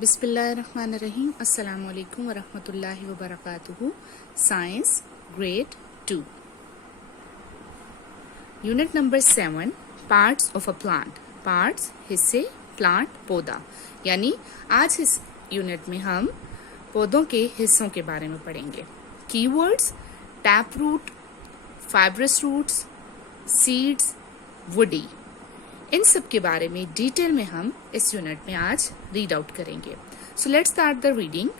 बिस्मिल्लाहिर्रहमानिर्रहीम। अस्सलाम वालेकुम वरहमतुल्लाहि वबरकातुहू। Science grade 2 unit number 7 parts of a plant. Parts हिस्से, प्लांट पौधा। यानी आज इस यूनिट में हम पौधों के हिस्सों के बारे में पढ़ेंगे। Keywords: tap root, fibrous roots, seeds, woody. इन सब के बारे में डिटेल में हम इस यूनिट में आज रीड आउट करेंगे। So let's start the reading.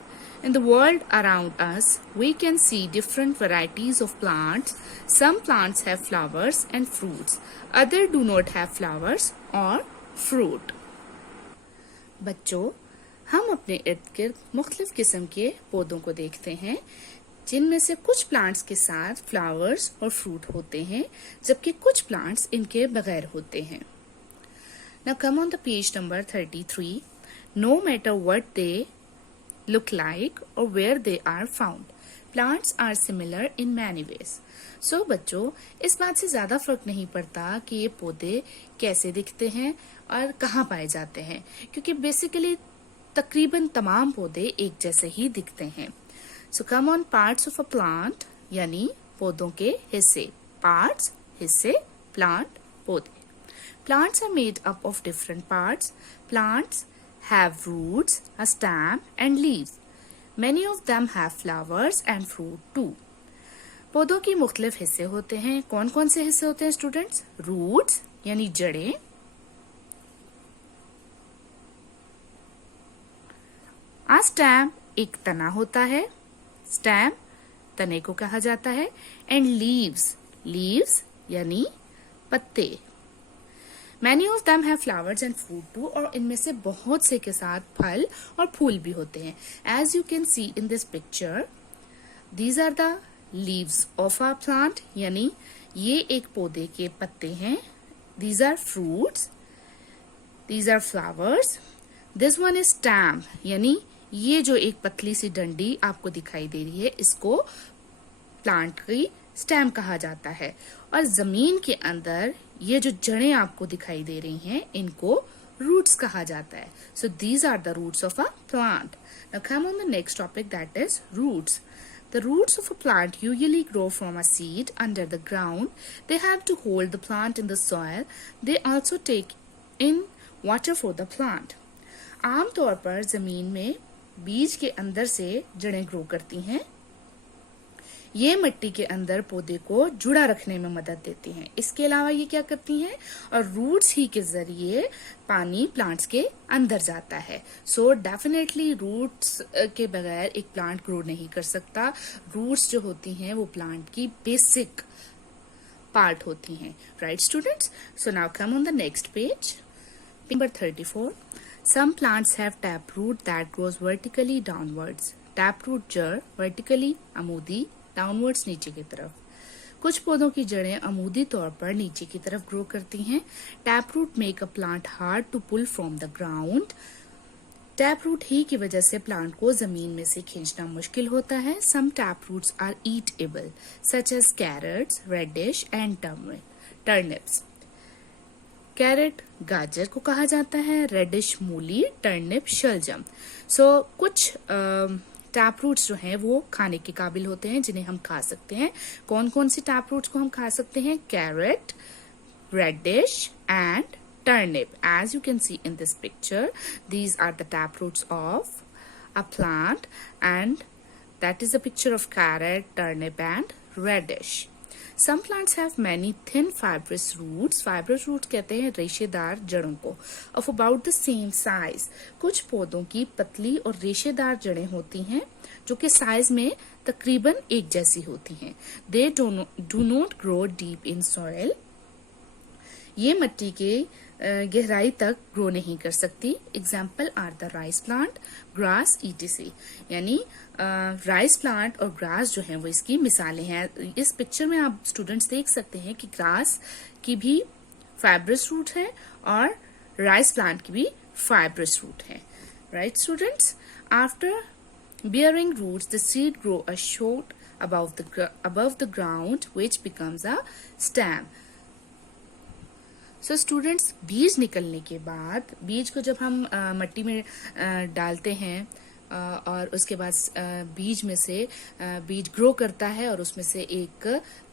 In the world around us, we can see different varieties of plants. Some plants have flowers and fruits. Others do not have flowers or fruit. बच्चों, हम अपने इर्द गिर्द मुख्तलिफ किस्म के पौधों को देखते हैं, जिनमें से कुछ प्लांट्स के साथ फ्लावर्स और फ्रूट होते हैं, जबकि कुछ प्लांट्स इनके बगैर होते हैं। Now come on the page number 33. No matter what they look like or where they are found, plants are similar in many ways. So बच्चों, इस बात से ज्यादा फर्क नहीं पड़ता कि ये पौधे कैसे दिखते हैं और कहाँ पाए जाते हैं, क्योंकि बेसिकली तकरीबन तमाम पौधे एक जैसे ही दिखते हैं। So come on, parts of a plant यानी पौधों के हिस्से। Parts हिस्से, plant पौधे। Plants are made up of different parts. Plants have roots, a stem and leaves. Many of them have flowers and fruit too. पौधों की मुख्तलिफ हिस्से होते हैं। कौन कौन से हिस्से होते हैं स्टूडेंट्स? रूट्स यानी जड़ें, आ स्टेम एक तना होता है, स्टेम तने को कहा जाता है, एंड लीव्स, लीव्स यानी पत्ते। Many of them have flowers and fruit too, और इनमें से बहुत से के साथ फल और फूल भी होते हैं। As you can see in this picture, these are the leaves of a plant, यानी ये एक पौधे के पत्ते हैं। These are fruits, these are flowers, this one is stem, यानी ये जो एक पतली सी डंडी आपको दिखाई दे रही है, इसको प्लांट की स्टेम कहा जाता है। और जमीन के अंदर ये जो जड़ें आपको दिखाई दे रही हैं, इनको रूट्स कहा जाता है। So these are the roots of a plant. Now come on the next topic, that is roots. The roots of a plant usually grow from a seed under the ground. They have to hold the plant in the soil. They also take in water for the plant. आमतौर पर जमीन में बीज के अंदर से जड़ें grow करती हैं। ये मिट्टी के अंदर पौधे को जुड़ा रखने में मदद देती हैं। इसके अलावा ये क्या करती हैं? और रूट्स ही के जरिए पानी प्लांट्स के अंदर जाता है। सो डेफिनेटली रूट्स के बगैर एक प्लांट ग्रो नहीं कर सकता। रूट्स जो होती हैं वो प्लांट की बेसिक पार्ट होती हैं। Right students? So now come on the next page, number 34. Some plants have taproot that grows vertically downwards. Taproot जड़, vertically अमूदी, डाउनवर्ड्स नीचे की तरफ। कुछ पौधों की जड़ें अमूदी तौर पर नीचे की तरफ ग्रो करती हैं। Tap root make a plant hard to pull from the ground. Tap root ही की वजह से प्लांट को जमीन में से खींचना मुश्किल होता है। Some tap roots are eatable such as carrots, radish and turnips. Carrot गाजर को कहा जाता है, रेडिश मूली, टर्निप शलजम। सो कुछ टैप रूट्स जो हैं वो खाने के काबिल होते हैं, जिन्हें हम खा सकते हैं। कौन कौन सी टैप रूट्स को हम खा सकते हैं? Carrot, radish and turnip. As you can see in this picture, these are the tap roots of a plant, and that is a picture of carrot, turnip and radish. Some plants have many thin fibrous roots. Fibrous roots कहते हैं रेशेदार जड़ों को। Of about the same size. कुछ पौधों की पतली और रेशेदार जड़ें होती हैं, जो कि साइज में तकरीबन एक जैसी होती हैं। They do not grow deep in soil. ये मिट्टी के गहराई तक ग्रो नहीं कर सकती। Example are the rice plant, grass etc. यानी राइस प्लांट और ग्रास जो है वो इसकी मिसालें हैं। इस पिक्चर में आप स्टूडेंट्स देख सकते हैं कि ग्रास की भी फाइब्रस रूट है और राइस प्लांट की भी फाइब्रस रूट है। Right students? After bearing roots, the seed grow a shoot above the ground, which becomes a stem. So students, बीज निकलने के बाद, बीज को जब हम मिट्टी में डालते हैं और उसके बाद बीज में से बीज ग्रो करता है और उसमें से एक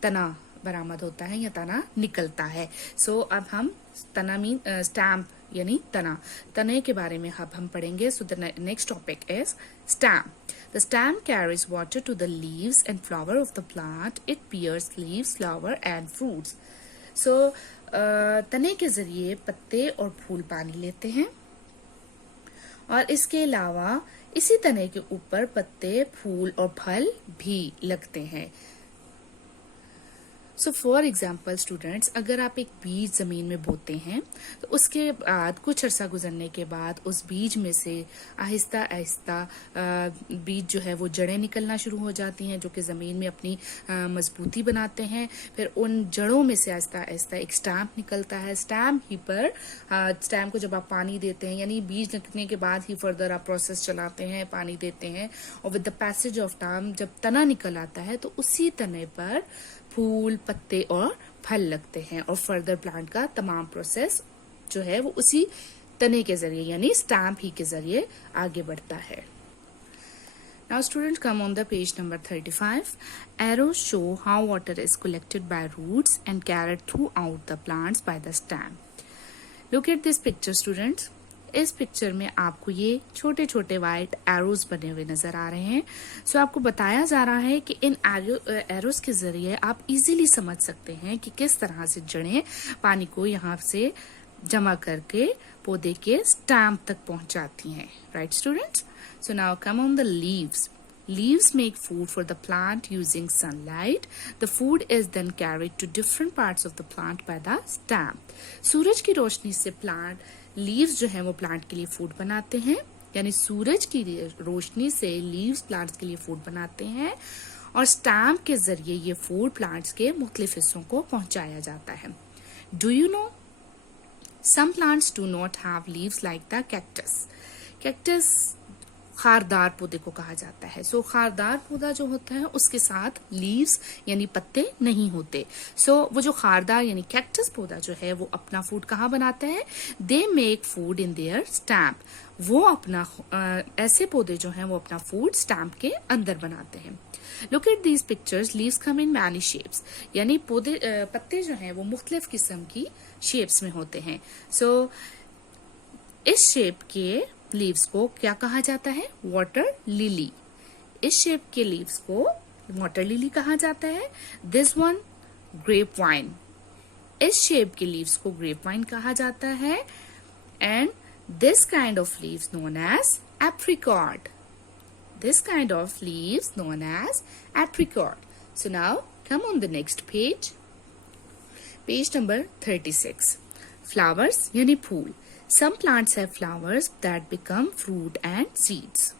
तना बरामद होता है या तना निकलता है। सो अब हम तना मीन स्टैम्प यानी तने के बारे में अब हम पढ़ेंगे। So the next topic is stamp. The stem carries water to the leaves and flower of the plant. It bears leaves, flower and fruits. So तने के जरिए पत्ते और फूल पानी लेते हैं और इसके अलावा इसी तने के ऊपर पत्ते, फूल और फल भी लगते हैं। सो फॉर एग्जाम्पल स्टूडेंट्स, अगर आप एक बीज जमीन में बोते हैं तो उसके बाद कुछ अर्सा गुजरने के बाद उस बीज में से आहिस्ता आहिस्ता बीज जो है वो जड़ें निकलना शुरू हो जाती हैं, जो कि ज़मीन में अपनी मजबूती बनाते हैं। फिर उन जड़ों में से आहिस्ता आहिस्ता एक स्टैम्प निकलता है। स्टैम्प को जब आप पानी देते हैं, यानी बीज निकलने के बाद ही फर्दर आप प्रोसेस चलाते हैं, पानी देते हैं, और with the passage of time जब तना निकल आता है तो उसी तने पर फूल, पत्ते और फल लगते हैं और फर्दर प्लांट का तमाम प्रोसेस जो है वो उसी तने के जरिए यानी स्टैम्प ही के जरिए आगे बढ़ता है। Now students, come on the page number 35. Arrows show how water is collected by roots and carried throughout the plants by the stem. Look at this picture students. इस पिक्चर में आपको ये छोटे छोटे वाइट एरोज बने हुए नजर आ रहे हैं। सो आपको बताया जा रहा है कि इन एरोज के जरिए आप इजीली समझ सकते हैं कि किस तरह से जड़ें पानी को यहाँ से जमा करके पौधे के स्टैम्प तक पहुंचाती हैं। Right students? So now come on the leaves. Leaves make food for the plant using sunlight. The food is then carried to different parts of the plant by the stem. सूरज की रोशनी से plant leaves जो है वो plant के लिए food बनाते हैं, यानी सूरज की रोशनी से लीव्स प्लांट्स के लिए फूड बनाते हैं और स्टैम्प के जरिए ये फूड प्लांट्स के मुख्तलिफ हिस्सों को पहुंचाया जाता है। Do you know some plants do not have leaves like the cactus. Cactus खारदार पौधे को कहा जाता है। सो खारदार पौधा जो होता है उसके साथ लीव्स यानी पत्ते नहीं होते। सो वो जो खारदार यानी कैक्टस पौधा जो है वो अपना फूड कहाँ बनाता है? They make food in their stamp. वो अपना ऐसे पौधे जो हैं वो अपना फूड स्टैम्प के अंदर बनाते हैं। Look at these pictures. Leaves come in many shapes, यानी पत्ते जो हैं वो मुख्तलिफ किस्म की शेप्स में होते हैं। सो इस शेप के लीव्स को क्या कहा जाता है? Water lily. इस शेप के लीव्स को वाटर लिली कहा जाता है। This one grape vine. इस शेप के लीव्स को ग्रेप वाइन कहा जाता है। And this kind of leaves known as apricot. This kind of leaves known as apricot. So now come on the next page. Page number 36. Flowers यानी फूल. Some plants have flowers that become fruit and seeds.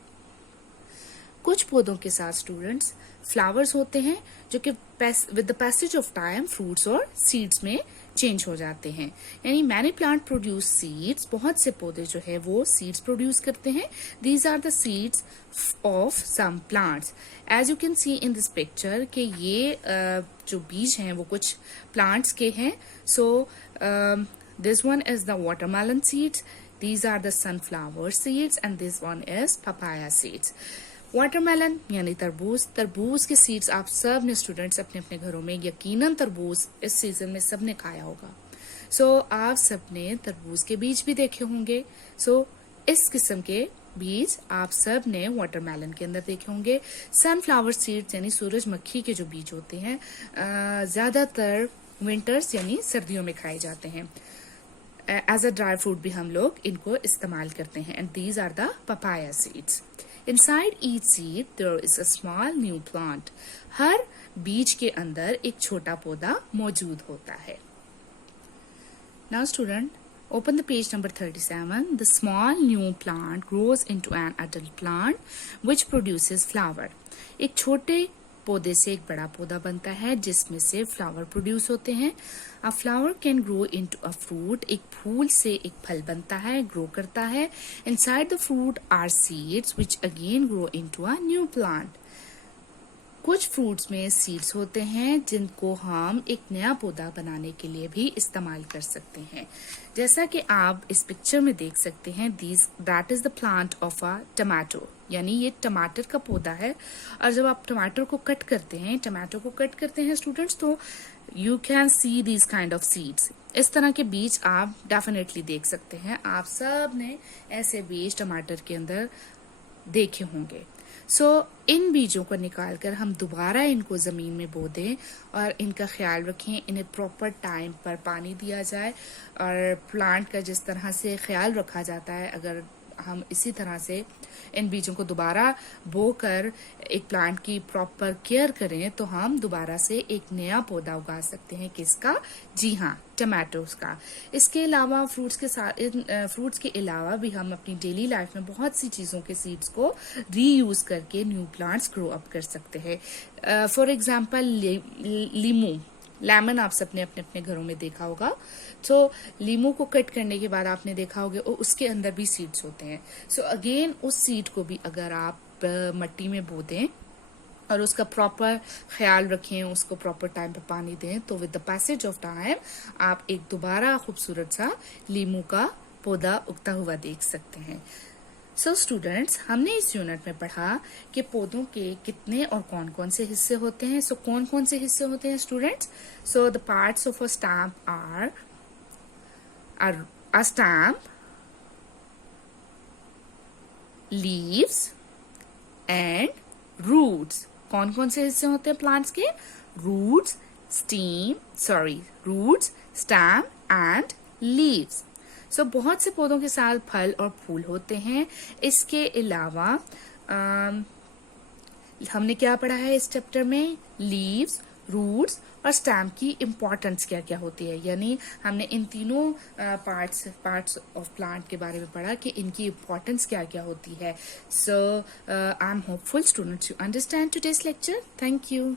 कुछ पौधों के साथ students flowers होते हैं जो कि with the passage of time fruits और सीड्स में चेंज हो जाते हैं। यानी मैनी प्लांट प्रोड्यूस सीड्स. बहुत से पौधे जो है वो सीड्स प्रोड्यूस करते हैं. These are the seeds of some plants. As you can see in this picture कि ये जो बीज हैं वो कुछ प्लांट्स के हैं. सो this one is the watermelon seeds. These are the sunflower seeds and this one is papaya seeds. Watermelon यानी तरबूज. तरबूज के सीड्स आप सब ने स्टूडेंट्स अपने अपने घरों में यकीनन तरबूज इस सीजन में सब ने खाया होगा. सो आप सब ने तरबूज के बीज भी देखे होंगे. सो इस किस्म के बीज आप सब ने वाटरमेलन के अंदर देखे होंगे. सनफ्लावर सीड्स यानी सूरजमुखी के जो बीज होते हैं ज्यादातर विंटर्स यानी सर्दियों में खाए जाते हैं. एज अ ड्राई फ्रूट भी हम लोग इनको इस्तेमाल करते हैं. And these are the papaya seeds. Inside each seed there is a small new plant. हर बीज के अंदर एक छोटा पौधा मौजूद होता है. Now student, open the page number 37. The small new plant grows into an adult plant which produces flower. एक छोटे पौधे से एक बड़ा पौधा बनता है जिसमें से फ्लावर प्रोड्यूस होते हैं. अ flower can grow into a fruit. एक फूल से एक फल बनता है, ग्रो करता है. Inside the fruit are seeds which again grow into a new plant. कुछ फ्रूट्स में सीड्स होते हैं जिनको हम एक नया पौधा बनाने के लिए भी इस्तेमाल कर सकते हैं। जैसा कि आप इस पिक्चर में देख सकते हैं, that is the plant of a tomato, यानी ये टमाटर का पौधा है। और जब आप टमाटर को कट करते हैं स्टूडेंट्स, तो you can see these kind of seeds. इस तरह के बीज आप डेफिनेटली देख सकते हैं। आप सब ने ऐसे बीज टमाटर के अंदर देखे होंगे। इन बीजों को निकालकर हम दोबारा इनको जमीन में बो दें और इनका ख्याल रखें, इन्हें प्रॉपर टाइम पर पानी दिया जाए। और प्लांट का जिस तरह से ख्याल रखा जाता है, अगर हम इसी तरह से इन बीजों को दोबारा बो कर एक प्लांट की प्रॉपर केयर करें, तो हम दोबारा से एक नया पौधा उगा सकते हैं। किसका? जी हाँ, टमाटोज का। इसके अलावा फ्रूट्स के अलावा भी हम अपनी डेली लाइफ में बहुत सी चीजों के सीड्स को रीयूज करके न्यू प्लांट्स ग्रो अप कर सकते हैं। फॉर एग्जाम्पल लेमन आप सबने अपने अपने घरों में देखा होगा। तो लीमू को कट करने के बाद आपने देखा होगा उसके अंदर भी सीड्स होते हैं। अगेन उस सीड को भी अगर आप मट्टी में बो दें और उसका प्रॉपर ख्याल रखें, उसको प्रॉपर टाइम पे पानी दें, तो with the passage of time आप एक दोबारा खूबसूरत सा लीमू का पौधा उगता हुआ देख सकते हैं। स्टूडेंट्स, हमने इस यूनिट में पढ़ा कि पौधों के कितने और कौन कौन से हिस्से होते हैं। कौन कौन से हिस्से होते हैं students? The parts of a stamp are a stamp, leaves and roots. कौन कौन से हिस्से होते हैं प्लांट्स के? roots, stem and leaves. बहुत से पौधों के साथ फल और फूल होते हैं। इसके अलावा हमने क्या पढ़ा है इस चैप्टर में? लीव्स, रूट्स और स्टैम की इम्पोर्टेंस क्या क्या होती है। यानी हमने इन तीनों पार्ट्स ऑफ प्लांट के बारे में पढ़ा कि इनकी इम्पोर्टेंस क्या क्या होती है। I am hopeful students you understand today's lecture. Thank you.